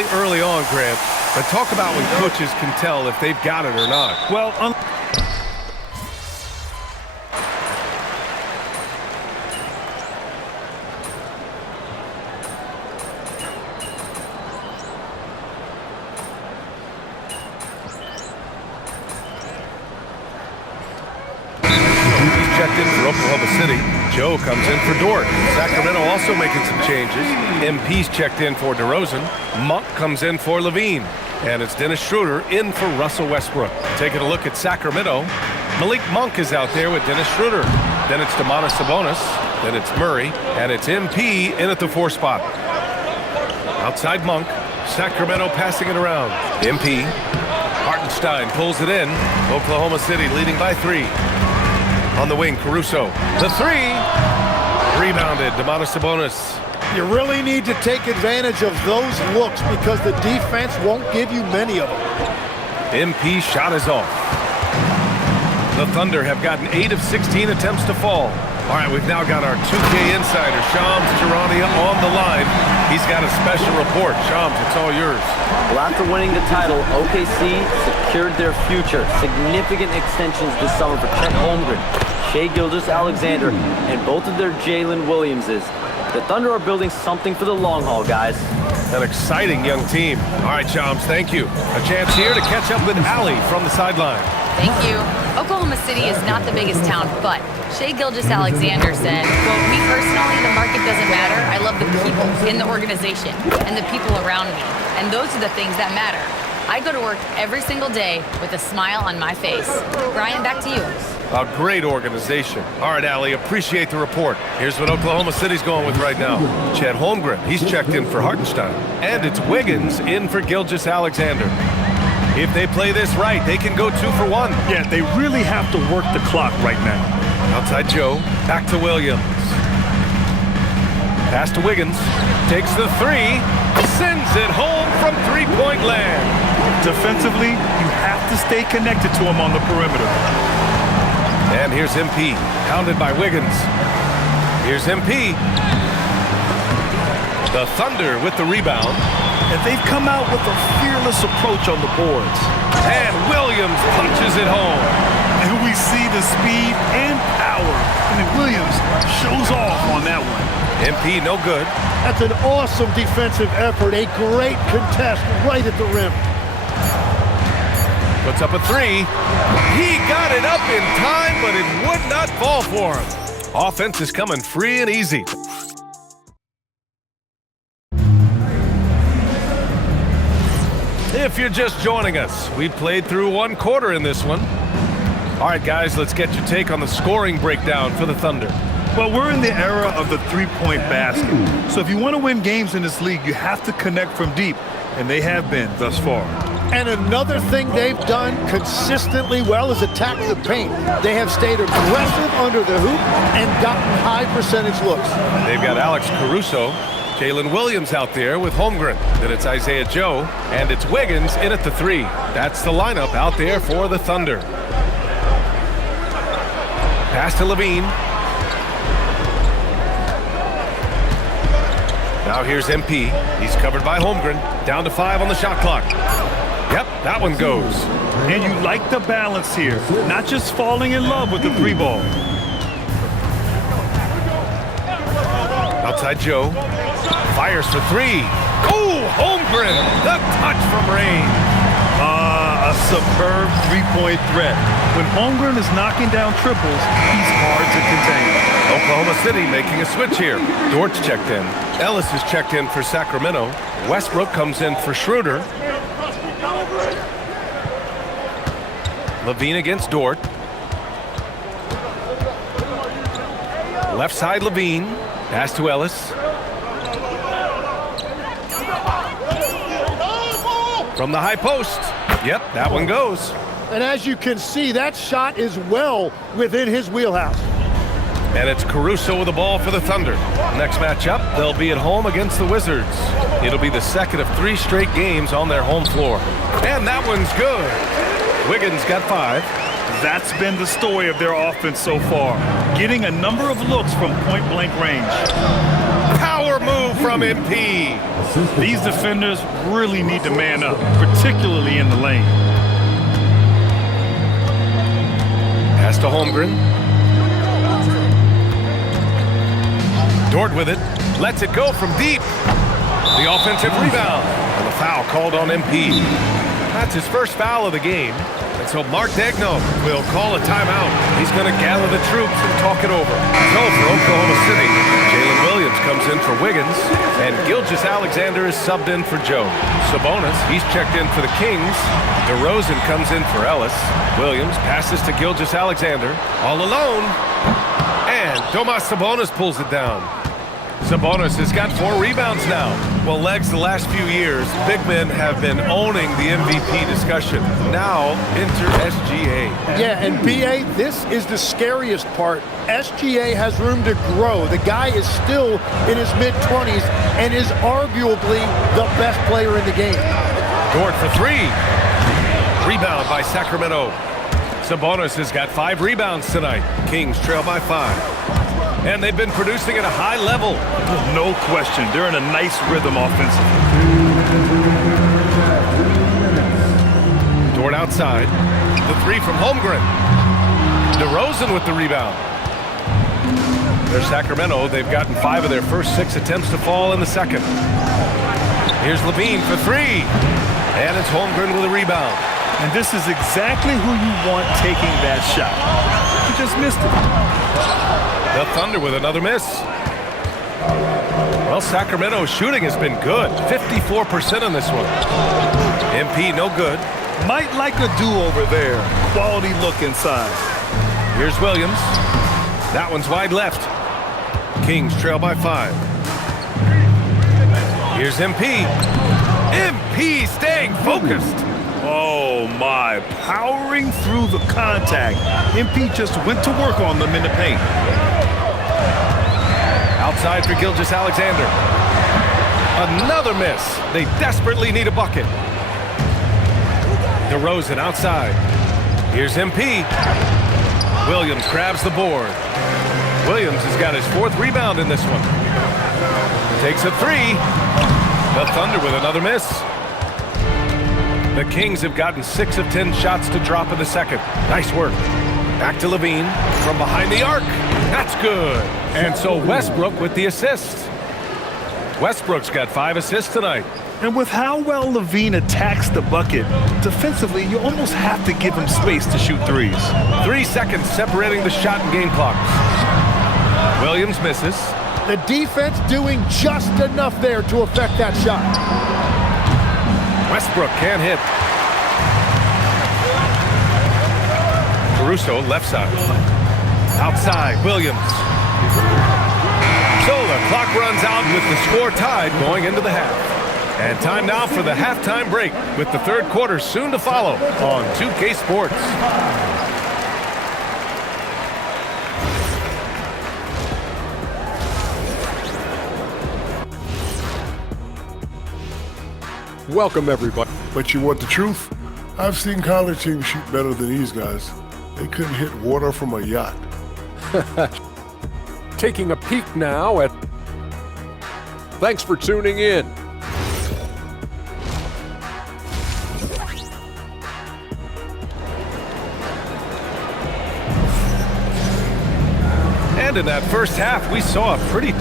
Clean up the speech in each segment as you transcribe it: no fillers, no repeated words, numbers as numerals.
really early on, Grant. But talk about when coaches can tell if they've got it or not. Well, Checked in for Oklahoma City. Joe comes in for Dort. Sacramento also making some changes. MP's checked in for DeRozan. Monk comes in for Levine. And it's Dennis Schroeder in for Russell Westbrook. Taking a look at Sacramento. Malik Monk is out there with Dennis Schroeder. Then it's Domantas Sabonis. Then it's Murray. And it's MP in at the 4 spot. Outside Monk. Sacramento passing it around. MP. Hartenstein pulls it in. Oklahoma City leading by 3. On the wing, Caruso. The 3. Rebounded, Domantas Sabonis. You really need to take advantage of those looks because the defense won't give you many of them. MP shot is off. The Thunder have gotten 8 of 16 attempts to fall. All right, we've now got our 2K insider, Shams Charania, on the line. He's got a special report. Shams, it's all yours. Well, after winning the title, OKC secured their future. Significant extensions this summer for Chet Holmgren, Shai Gilgeous-Alexander, and both of their Jalen Williamses. The Thunder are building something for the long haul, guys. An exciting young team. All right, Shams, thank you. A chance here to catch up with Allie from the sideline. Thank you. Oklahoma City is not the biggest town, but Shai Gilgeous-Alexander said, quote, "Me personally, the market doesn't matter. I love the people in the organization and the people around me. And those are the things that matter. I go to work every single day with a smile on my face." Brian, back to you. A great organization. All right, Allie, appreciate the report. Here's what Oklahoma City's going with right now. Chet Holmgren, he's checked in for Hartenstein. And it's Wiggins in for Gilgeous-Alexander. If they play this right, they can go 2 for 1. yeah, they really have to work the clock right now. Outside Joe, back to Williams. Pass to Wiggins, takes the 3, sends it home from three-point land. Defensively, you have to stay connected to him on the perimeter. And here's MP, pounded by Wiggins. Here's MP. The Thunder with the rebound. And they've come out with a fearless approach on the boards. And Williams punches it home. And we see the speed and power. I mean, Williams shows off on that one. MP no good. That's an awesome defensive effort. A great contest right at the rim. Puts up a 3. He got it up in time, but it would not fall for him. Offense is coming free and easy. If you're just joining us, we played through 1 quarter in this one. All right, guys, let's get your take on the scoring breakdown for the Thunder. Well, we're in the era of the three-point basket. So if you want to win games in this league, you have to connect from deep, and they have been thus far. And another thing they've done consistently well is attack the paint. They have stayed aggressive under the hoop and gotten high percentage looks. They've got Alex Caruso, Jalen Williams out there with Holmgren. Then it's Isaiah Joe, and it's Wiggins in at the 3. That's the lineup out there for the Thunder. Pass to Levine. Now here's MP. He's covered by Holmgren. Down to 5 on the shot clock. Yep, that one goes. And you like the balance here. Not just falling in love with the 3 ball. Outside Joe. Fires for 3. Oh, Holmgren. The touch from range. A superb three-point threat. When Holmgren is knocking down triples, he's hard to contain. Oklahoma City making a switch here. Dort's checked in. Ellis is checked in for Sacramento. Westbrook comes in for Schroeder. Levine against Dort. Left side Levine. Pass to Ellis. From the high post. Yep, that one goes. And as you can see, that shot is well within his wheelhouse. And it's Caruso with the ball for the Thunder. Next matchup, they'll be at home against the Wizards. It'll be the second of 3 straight games on their home floor. And that one's good. Wiggins got 5. That's been the story of their offense so far. Getting a number of looks from point-blank range. Power move from MP. These defenders really need to man up, particularly in the lane. Pass to Holmgren. Dort with it. Lets it go from deep. The offensive rebound. And the foul called on MP. That's his first foul of the game. And so Mark Daigneault will call a timeout. He's going to gather the troops and talk it over. So for Oklahoma City, Jalen Williams comes in for Wiggins, and Gilgeous-Alexander is subbed in for Joe. Sabonis, he's checked in for the Kings. DeRozan comes in for Ellis. Williams passes to Gilgeous-Alexander, all alone. And Domas Sabonis pulls it down. Sabonis has got 4 rebounds now. Well, Legs, the last few years, big men have been owning the MVP discussion. Now, enter SGA. Yeah, and BA, this is the scariest part. SGA has room to grow. The guy is still in his mid-20s and is arguably the best player in the game. Dort for 3. Rebound by Sacramento. Sabonis has got 5 rebounds tonight. Kings trail by 5. And they've been producing at a high level. No question. They're in a nice rhythm offensively. Dort outside. The 3 from Holmgren. DeRozan with the rebound. There's Sacramento. They've gotten 5 of their first 6 attempts to fall in the second. Here's Levine for 3. And it's Holmgren with a rebound. And this is exactly who you want taking that shot. He just missed it. The Thunder with another miss. Well, Sacramento's shooting has been good. 54% on this one. MP no good. Might like a do-over there. Quality look inside. Here's Williams. That one's wide left. Kings trail by 5. Here's MP. MP staying focused. Oh my, powering through the contact. MP just went to work on them in the paint. Outside for Gilgeous-Alexander. Another miss. They desperately need a bucket. DeRozan outside. Here's MP. Williams grabs the board. Williams has got his 4th rebound in this one. Takes a 3. The Thunder with another miss. The Kings have gotten 6 of 10 shots to drop in the second. Nice work. Back to Levine from behind the arc. That's good. And so Westbrook with the assist. Westbrook's got 5 assists tonight. And with how well Levine attacks the bucket, defensively, you almost have to give him space to shoot threes. 3 seconds separating the shot and game clocks. Williams misses. The defense doing just enough there to affect that shot. Westbrook can't hit. Caruso left side. Outside, Williams. So the clock runs out with the score tied going into the half. And time now for the halftime break with the third quarter soon to follow on 2K Sports. Welcome, everybody. But you want the truth? I've seen college teams shoot better than these guys. They couldn't hit water from a yacht. Taking a peek now at... Thanks for tuning in. And in that first half, we saw a pretty...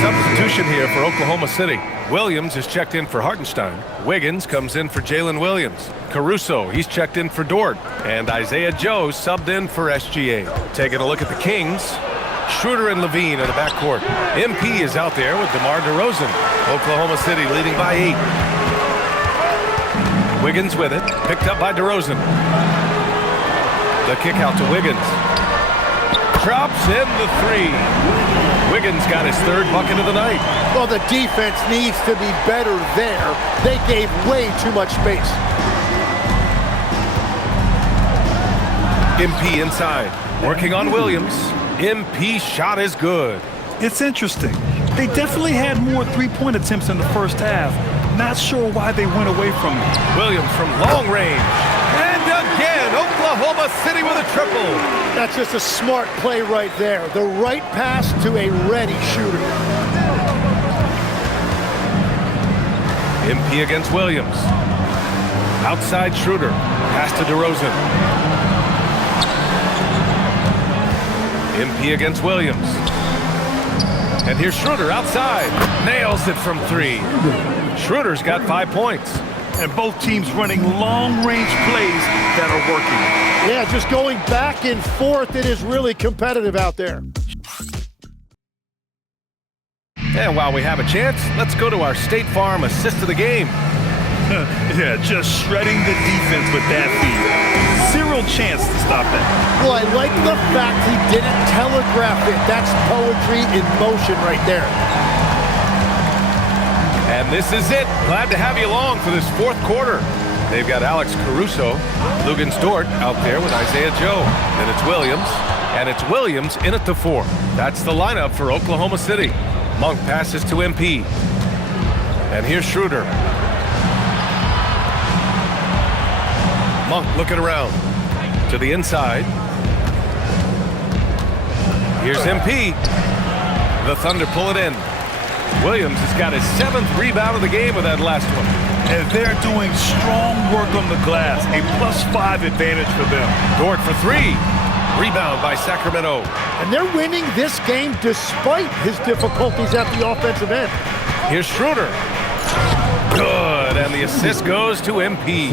Substitution here for Oklahoma City. Williams is checked in for Hartenstein. Wiggins comes in for Jalen Williams. Caruso, he's checked in for Dort. And Isaiah Joe subbed in for SGA. Taking a look at the Kings. Schroeder and Levine in the backcourt. MP is out there with DeMar DeRozan. Oklahoma City leading by 8. Wiggins with it. Picked up by DeRozan. The kick out to Wiggins. Drops in the 3. Wiggins got his 3rd bucket of the night. Well, the defense needs to be better there. They gave way too much space. MP inside. Working on Williams. MP's shot is good. It's interesting. They definitely had more three-point attempts in the first half. Not sure why they went away from it. Williams from long range. And again, Oklahoma City with a triple. That's just a smart play right there. The right pass to a ready shooter. MP against Williams. Outside Schroeder. Pass to DeRozan. MP against Williams. And here's Schroeder outside. Nails it from three. Schroeder's got 5 points. And both teams running long-range plays that are working. Yeah, just going back and forth. It is really competitive out there. And while we have a chance, let's go to our State Farm assist of the game. Yeah, just shredding the defense with that feed. Zero chance to stop that. Well, I like the fact he didn't telegraph it. That's poetry in motion right there. And this is it. Glad to have you along for this fourth quarter. They've got Alex Caruso, Luguentz Dort out there with Isaiah Joe. And it's Williams. And it's Williams in at the 4. That's the lineup for Oklahoma City. Monk passes to MP. And here's Schroeder. Monk looking around to the inside. Here's MP. The Thunder pull it in. Williams has got his 7th rebound of the game with that last one. And they're doing strong work on the glass. A +5 advantage for them. Dort for 3. Rebound by Sacramento. And they're winning this game despite his difficulties at the offensive end. Here's Schroeder. Good, and the assist goes to MP.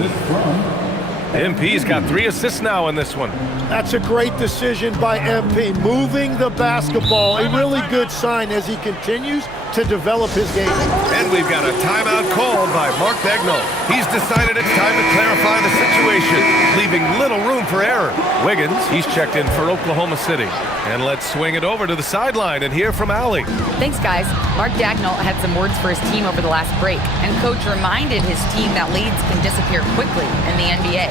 MP's got 3 assists now in this one. That's a great decision by MP. Moving the basketball, a really good sign as he continues to develop his game. And we've got a timeout called by Mark Daigneault. He's decided it's time to clarify the situation, leaving little room for error. Wiggins, he's checked in for Oklahoma City. And let's swing it over to the sideline and hear from Allie. Thanks, guys. Mark Daigneault had some words for his team over the last break, and coach reminded his team that leads can disappear quickly in the NBA.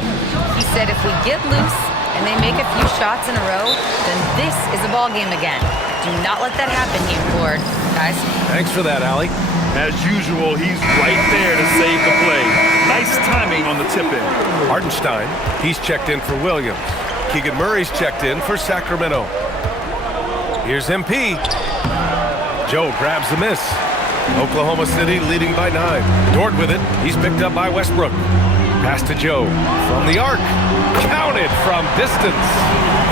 He said if we get loose and they make a few shots in a row, then this is a ball game again. Do not let that happen, he implored. Guys. Thanks for that, Allie. As usual, he's right there to save the play. Nice timing on the tip-in. Hartenstein, he's checked in for Williams. Keegan Murray's checked in for Sacramento. Here's MP. Joe grabs the miss. Oklahoma City leading by 9. Dort with it. He's picked up by Westbrook. Pass to Joe. From the arc. Counted from distance.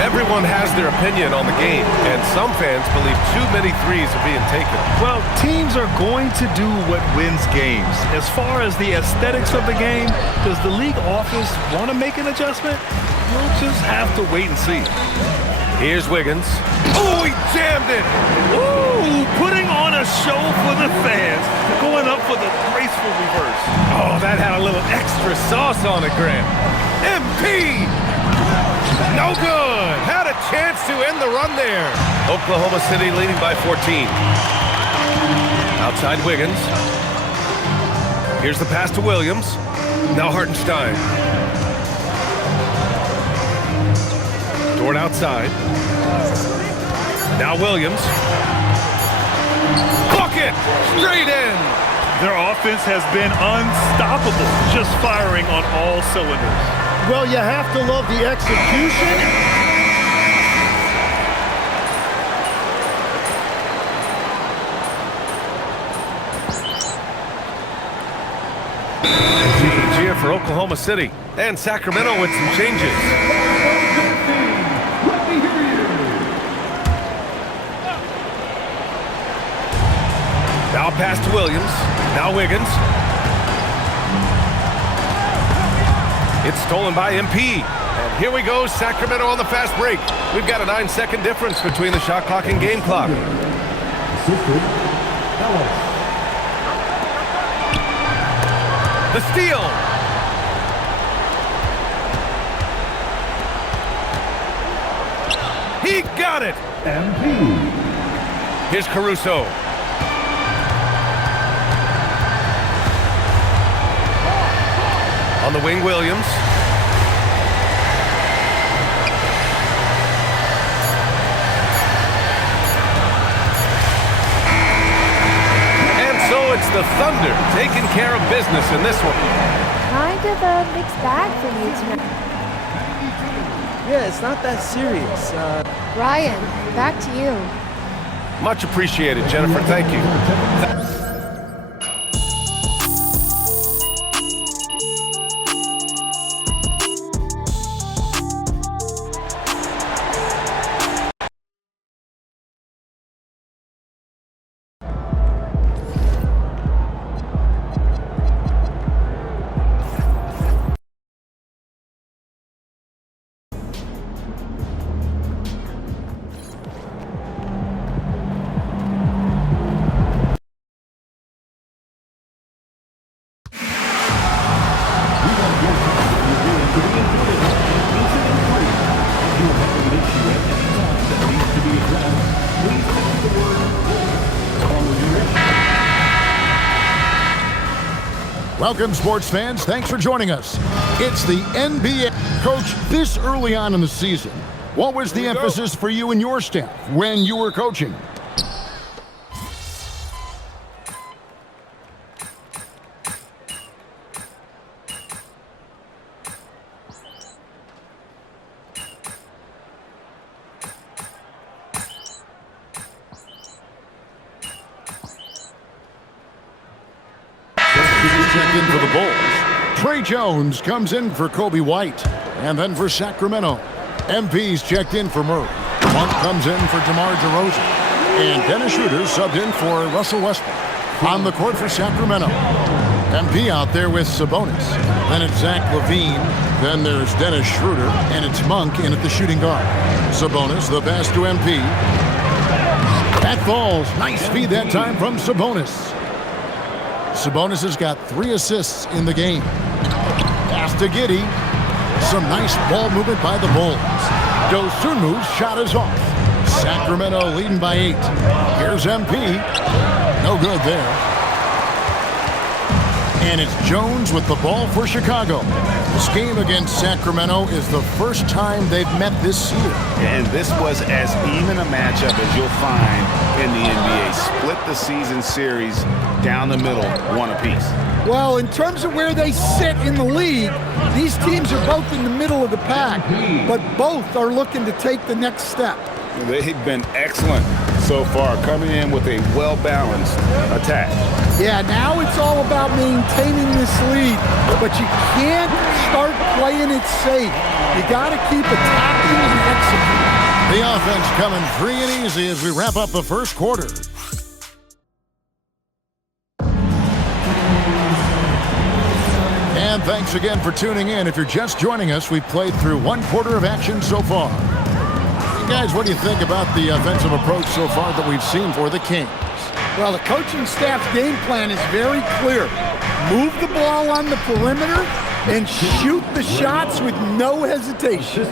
Everyone has their opinion on the game, and some fans believe too many threes are being taken. Well, teams are going to do what wins games. As far as the aesthetics of the game, does the league office want to make an adjustment? We'll just have to wait and see. Here's Wiggins. Oh, he jammed it! Ooh, putting on a show for the fans, going up for the graceful reverse. Oh, that had a little extra sauce on it, Grant. MP! No good! Had a chance to end the run there. Oklahoma City leading by 14. Outside Wiggins. Here's the pass to Williams. Now Hartenstein. Dort outside. Now Williams. Bucket! Straight in! Their offense has been unstoppable, just firing on all cylinders. Well, you have to love the execution. Change here for Oklahoma City. And Sacramento with some changes. Now pass to Williams. Now Wiggins. It's stolen by MP. And here we go, Sacramento on the fast break. We've got a 9-second difference between the shot clock and game clock. The steal. He got it. Here's Caruso. On the wing, Williams. It's the Thunder taking care of business in this one. Kind of a mixed bag for me tonight. Yeah, it's not that serious. Ryan, back to you. Much appreciated, Jennifer. Thank you. Welcome, sports fans. Thanks for joining us. It's the NBA. Coach, this early on in the season, what was the emphasis for you and your staff when you were coaching? Check in for the Bulls. Trey Jones comes in for Kobe White. And then for Sacramento, MP's checked in for Murray. Monk comes in for DeMar DeRozan. And Dennis Schroeder subbed in for Russell Westbrook. On the court for Sacramento, MP out there with Sabonis. Then it's Zach LaVine. Then there's Dennis Schroeder. And it's Monk in at the shooting guard. Sabonis, the pass to MP. That falls. Nice feed that time from Sabonis. Sabonis has got 3 assists in the game. Pass to Giddey. Some nice ball movement by the Bulls. Dosunmu's shot is off. Sacramento leading by 8. Here's MP. No good there. And it's Jones with the ball for Chicago. This game against Sacramento is the first time they've met this year. And this was as even a matchup as you'll find in the NBA. Split the season series down the middle, 1 apiece. Well, in terms of where they sit in the league, these teams are both in the middle of the pack, but both are looking to take the next step. They've been excellent so far, coming in with a well-balanced attack. Yeah, now it's all about maintaining this lead, but you can't start playing it safe. You got to keep attacking and executing. The offense coming free and easy as we wrap up the first quarter. And thanks again for tuning in. If you're just joining us, we've played through 1 quarter of action so far. Guys, what do you think about the offensive approach so far that we've seen for the Kings? Well, the coaching staff's game plan is very clear. Move the ball on the perimeter and shoot the shots with no hesitation.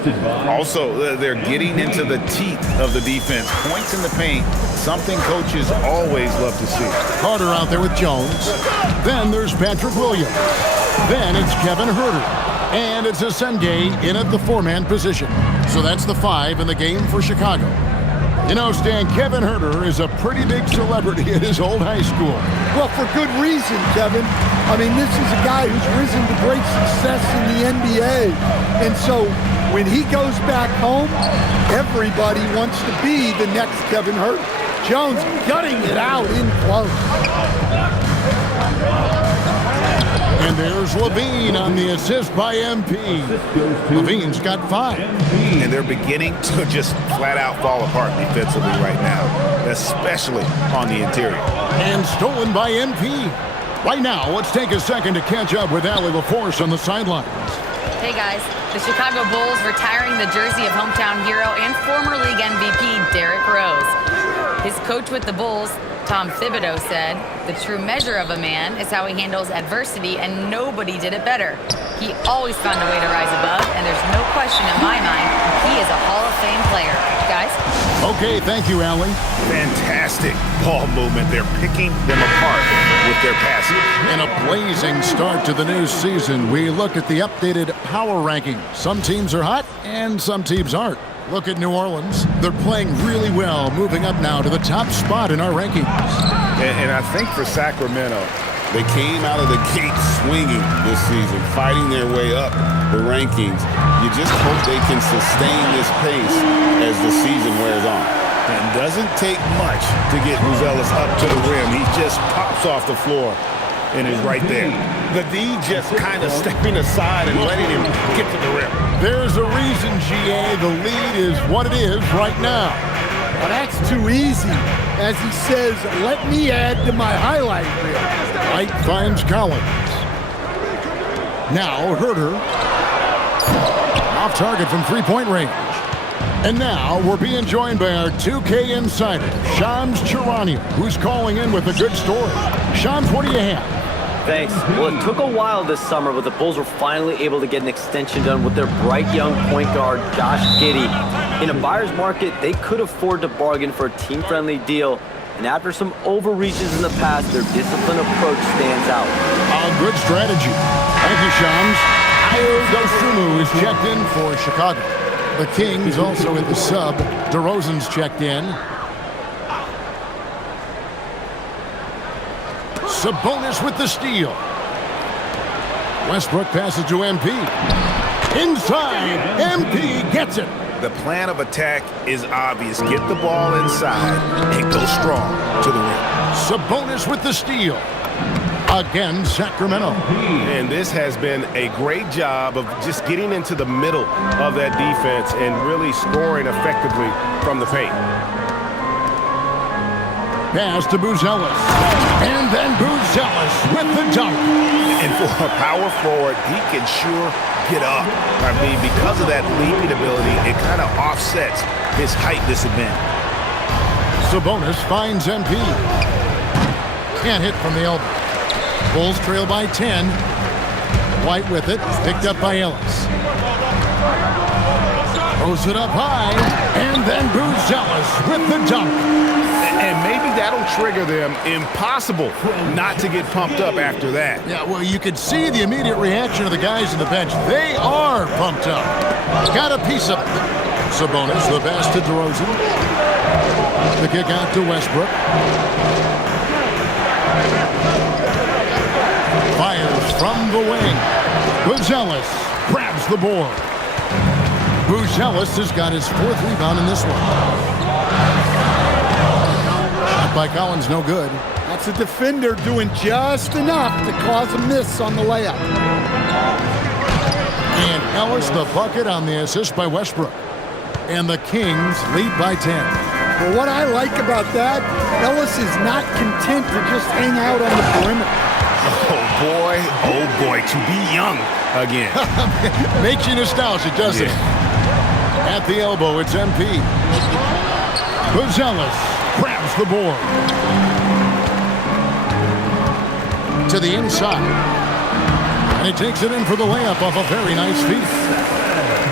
Also, they're getting into the teeth of the defense. Points in the paint, something coaches always love to see. Carter out there with Jones. Then there's Patrick Williams. Then it's Kevin Huerter. And it's Asenge in at the 4-man position. So that's the 5 in the game for Chicago. You know, Stan, Kevin Huerter is a pretty big celebrity at his old high school. Well, for good reason, Kevin. I mean, this is a guy who's risen to great success in the NBA. And so when he goes back home, everybody wants to be the next Kevin Huerter. Jones gutting it out in close. And there's LaVine on the assist by MP. LaVine's got 5. And they're beginning to just flat out fall apart defensively right now, especially on the interior. And stolen by MP. Right now, let's take a second to catch up with Allie LaForce on the sidelines. Hey guys, the Chicago Bulls retiring the jersey of hometown hero and former league MVP Derrick Rose. His coach with the Bulls, Tom Thibodeau, said, "The true measure of a man is how he handles adversity, and nobody did it better. He always found a way to rise above, and there's no question in my mind he is a Hall of Fame player." Guys? Okay, thank you, Allie. Fantastic ball movement. They're picking them apart with their passing. And a blazing start to the new season. We look at the updated power ranking. Some teams are hot, and some teams aren't. Look at New Orleans. They're playing really well, moving up now to the top spot in our rankings. And I think for Sacramento, they came out of the gate swinging this season, fighting their way up the rankings. You just hope they can sustain this pace as the season wears on. And doesn't take much to get Buzelis up to the rim. He just pops off the floor and is right there. The D just kind of stepping aside and letting him get to the rim. There's a reason, GA, the lead is what it is right now. Well, that's too easy. As he says, let me add to my highlight reel. White finds Collins. Now Herter. Off target from three-point range. And now we're being joined by our 2K insider, Shams Charania, who's calling in with a good story. Shams, what do you have? Thanks. Well, it took a while this summer, but the Bulls were finally able to get an extension done with their bright young point guard, Josh Giddey. In a buyer's market, they could afford to bargain for a team-friendly deal, and after some overreaches in the past, their disciplined approach stands out. A good strategy. Thank you, Shams. Ayo Dosunmu is checked in for Chicago. The Kings also in the sub. DeRozan's checked in. Sabonis with the steal. Westbrook passes to MP. Inside, MP gets it. The plan of attack is obvious. Get the ball inside and go strong to the rim. Sabonis with the steal. Again, Sacramento. And this has been a great job of just getting into the middle of that defense and really scoring effectively from the paint. Pass to Buzelis. And then Buzelis with the dunk. And for a power forward, he can sure get up. I mean, because of that leaping ability, it kind of offsets his height disadvantage. Sabonis finds MP. Can't hit from the elbow. Bulls trail by 10. White with it. Picked up by Ellis. Throws it up high. And then Buzelis with the dunk. And maybe that'll trigger them. Impossible not to get pumped up after that. Yeah, well, you could see the immediate reaction of the guys on the bench. They are pumped up. Got a piece of it. Sabonis, the pass to DeRozan. The kick out to Westbrook. Fires from the wing. Buzelis grabs the board. Buzelis has got his fourth rebound in this one. Shot by Collins, no good. That's a defender doing just enough to cause a miss on the layup. And Ellis the bucket on the assist by Westbrook. And the Kings lead by 10. Well, what I like about that, Ellis is not content to just hang out on the perimeter. Oh boy, to be young again. Makes you nostalgic, doesn't it? At the elbow, it's MP. Buzelis grabs the board. To the inside. And he takes it in for the layup off a very nice feed.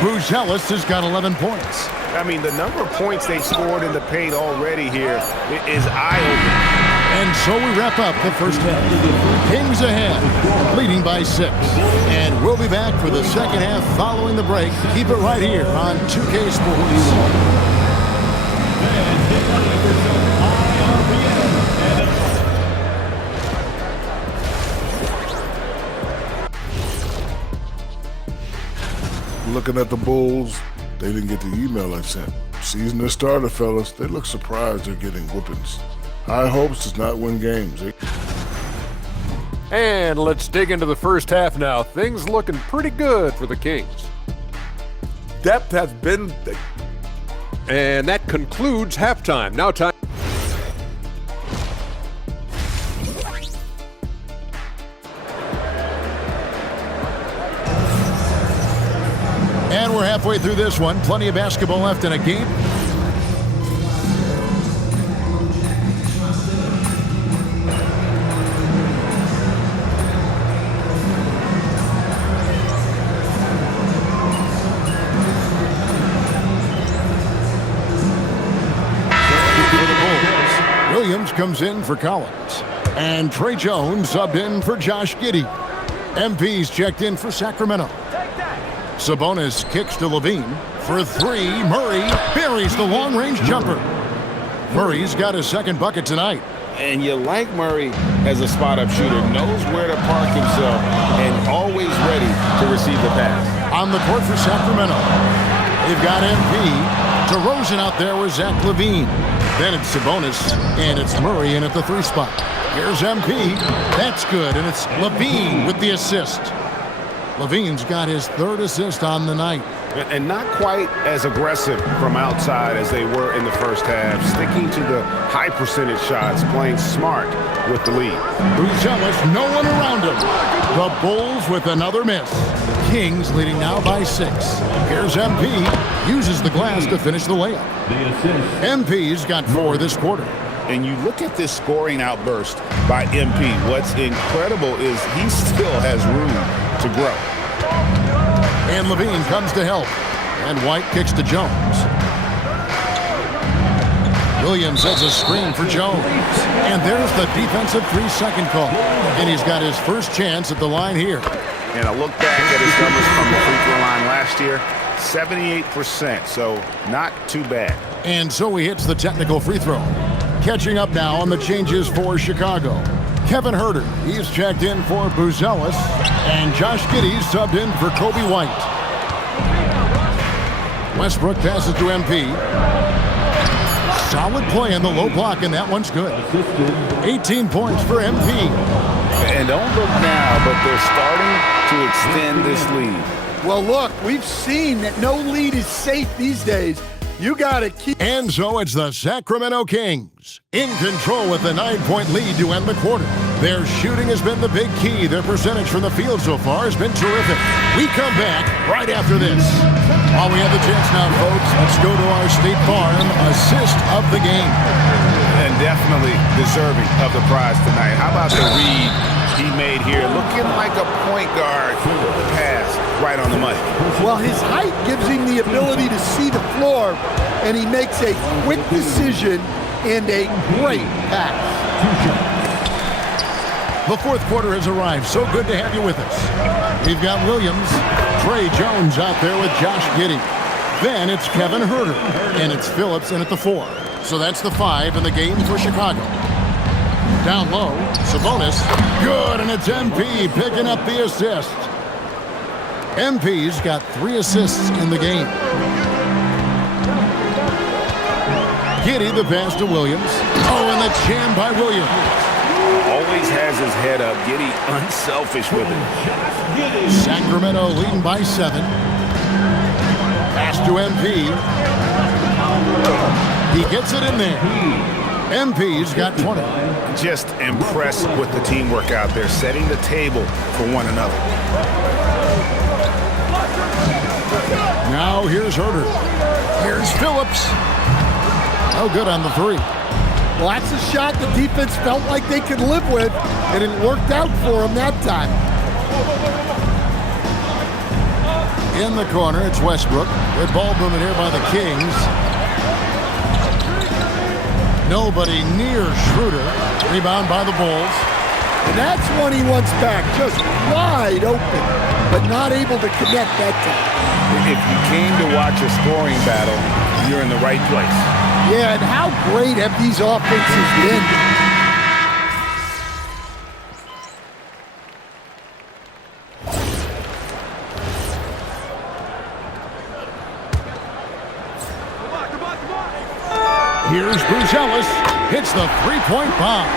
Buzelis has got 11 points. I mean, the number of points they've scored in the paint already here is eye-opening. And so we wrap up the first half. Kings ahead, leading by 6. And we'll be back for the second half following the break. Keep it right here on 2K Sports. Looking at the Bulls, they didn't get the email I sent. Season has started, fellas. They look surprised they're getting whoopings. High hopes does not win games. And let's dig into the first half now. Things looking pretty good for the Kings. Depth has been... And that concludes halftime. Now time... And we're halfway through this one. Plenty of basketball left in a game. Williams comes in for Collins. And Trey Jones subbed in for Josh Giddey. MP's checked in for Sacramento. Sabonis kicks to Levine. For three, Murray buries the long-range jumper. Murray's got his second bucket tonight. And you like Murray as a spot-up shooter, knows where to park himself, and always ready to receive the pass. On the court for Sacramento, they've got MP. DeRozan out there with Zach LaVine. Then it's Sabonis, and it's Murray in at the 3 spot. Here's MP. That's good, and it's LaVine with the assist. LaVine's got his 3rd assist on the night. And not quite as aggressive from outside as they were in the first half, sticking to the high percentage shots, playing smart with the lead. Buzelis, no one around him. The Bulls with another miss. Kings leading now by 6. Here's MP. Uses the glass to finish the layup. MP's got 4 this quarter. And you look at this scoring outburst by MP. What's incredible is he still has room to grow. And LaVine comes to help. And White kicks to Jones. Williams has a screen for Jones. And there's the defensive 3-second call. And he's got his first chance at the line here. And a look back at his numbers from the free throw line last year, 78%, so not too bad. And so he hits the technical free throw. Catching up now on the changes for Chicago. Kevin Huerter, he's checked in for Buzelis, and Josh Giddey subbed in for Kobe White. Westbrook passes to MP. Solid play in the low block, and that one's good. 18 points for MP. And don't look now, but they're starting to extend this lead. Well, look, we've seen that no lead is safe these days. You got to keep... And so it's the Sacramento Kings in control with a 9-point lead to end the quarter. Their shooting has been the big key. Their percentage from the field so far has been terrific. We come back right after this. While we have the chance now, folks, let's go to our State Farm assist of the game. And definitely deserving of the prize tonight. How about the read he made here? Looking like a point guard. Pass right on the money. Well, his height gives him the ability to see the floor, and he makes a quick decision and a great pass. The fourth quarter has arrived. So good to have you with us. We've got Williams, Trey Jones out there with Josh Giddey. Then it's Kevin Huerter, and it's Phillips in at the 4. So that's the 5 in the game for Chicago. Down low, Sabonis. Good, and it's MP picking up the assist. MP's got 3 assists in the game. Giddey the pass to Williams. Oh, and the jam by Williams. Always has his head up. Giddey unselfish with it. Sacramento leading by 7. Pass to MP. He gets it in there. MP's got 20. Just impressed with the teamwork out there, setting the table for one another. Now here's Huerter. Here's Phillips. Oh, good on the 3. Well, that's a shot the defense felt like they could live with, and it worked out for them that time. In the corner, it's Westbrook. With ball movement here by the Kings. Nobody near Schroeder. Rebound by the Bulls. And that's one he wants back, just wide open, but not able to connect that time. If you came to watch a scoring battle, you're in the right place. Yeah, and how great have these offenses been? Here's Buzelis. Hits the 3-point bomb.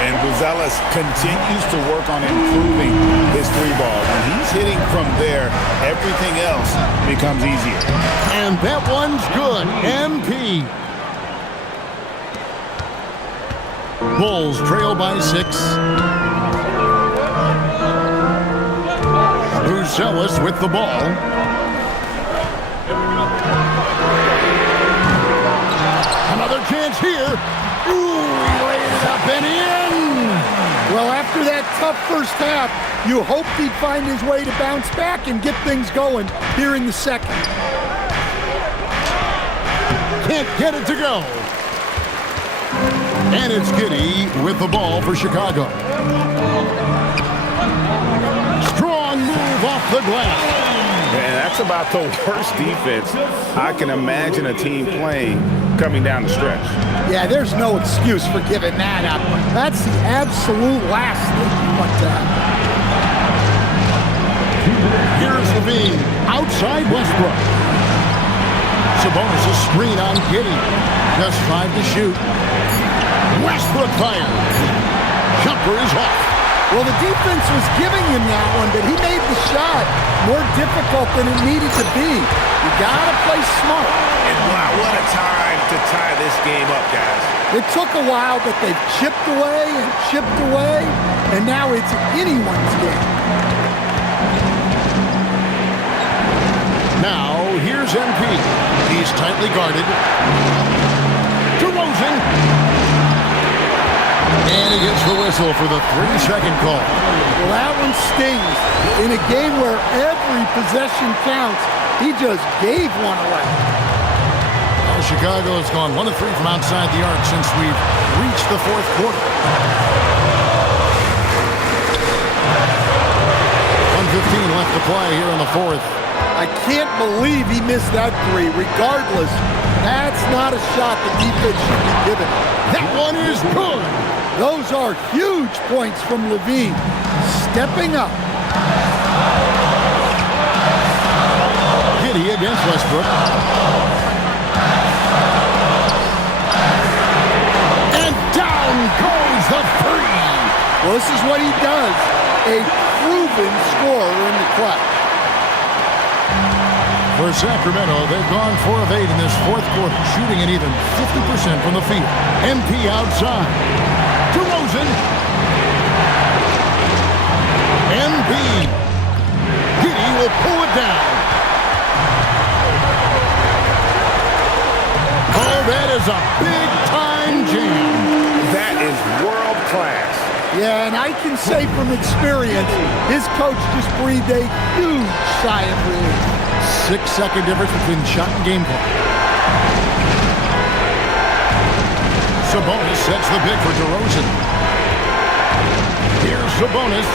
And Buzelis continues to work on improving his 3-ball. When he's hitting from there, everything else becomes easier. And that one's good. MP. Bulls trail by 6. Buzelis with the ball. Another chance here. Ooh, he laid it up and in. Well, after that tough first half, you hoped he'd find his way to bounce back and get things going here in the second. Can't get it to go. And it's Giddey with the ball for Chicago. Strong move off the glass. And that's about the worst defense I can imagine a team playing coming down the stretch. Yeah, there's no excuse for giving that up. That's the absolute last thing you want to have. Here's Levine, outside Westbrook. Sabonis' screen on Giddey. Just 5 to shoot. Westbrook fires. Jumper is off. Well, the defense was giving him that one, but he made the shot more difficult than it needed to be. You gotta play smart. And wow, what a time to tie this game up, guys. It took a while, but they've chipped away, and now it's anyone's game. Now, here's MP. He's tightly guarded. DeRozan. And he gets the whistle for the 3-second call. Well, that one stings. In a game where every possession counts, he just gave one away. Well, Chicago has gone 1 of 3 from outside the arc since we've reached the 4th quarter. 1:15 left to play here in the 4th. I can't believe he missed that 3. Regardless, that's not a shot the defense should be given. That one is good. Those are huge points from Levine. Stepping up. Giddey against Westbrook. And down goes the 3. Well, this is what he does. A proven scorer in the clutch. For Sacramento, they've gone 4 of 8 in this 4th quarter, shooting an even 50% from the field. MP outside. DeRozan. MP. Giddey will pull it down. Oh, that is a big-time jam. That is world class. Yeah, and I can say from experience, his coach just breathed a huge sigh of relief. 6-second difference between shot and game clock. Sabonis sets the pick for DeRozan. Here's Sabonis.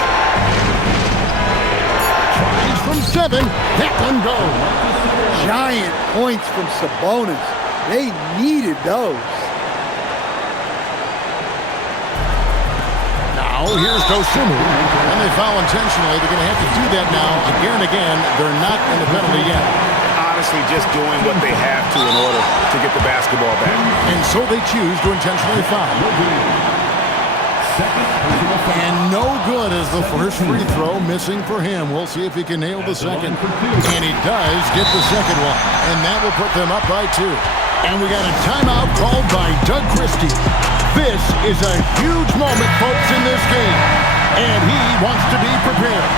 Tries from 7. That one goes. Giant points from Sabonis. They needed those. Now, here's Dosunmu. And they foul intentionally. They're going to have to do that now again and again. They're not in the penalty yet. Honestly, just doing what they have to in order to get the basketball back. And so they choose to intentionally foul. And no good as the first free throw missing for him. We'll see if he can nail the second. And he does get the second one. And that will put them up by 2. And we got a timeout called by Doug Christie. This is a huge moment, folks, in this game. And he wants to be prepared.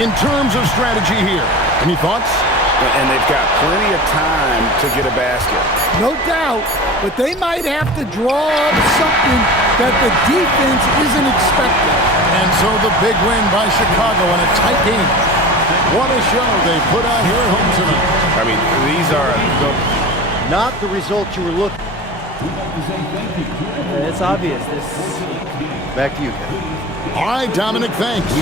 In terms of strategy here, any thoughts? And they've got plenty of time to get a basket. No doubt, but they might have to draw up something that the defense isn't expecting. And so the big win by Chicago in a tight game. What a show they put on here at home tonight. I mean, these are Not the result you were looking. It's obvious. Back to you, Kevin. All right, Dominic, thanks.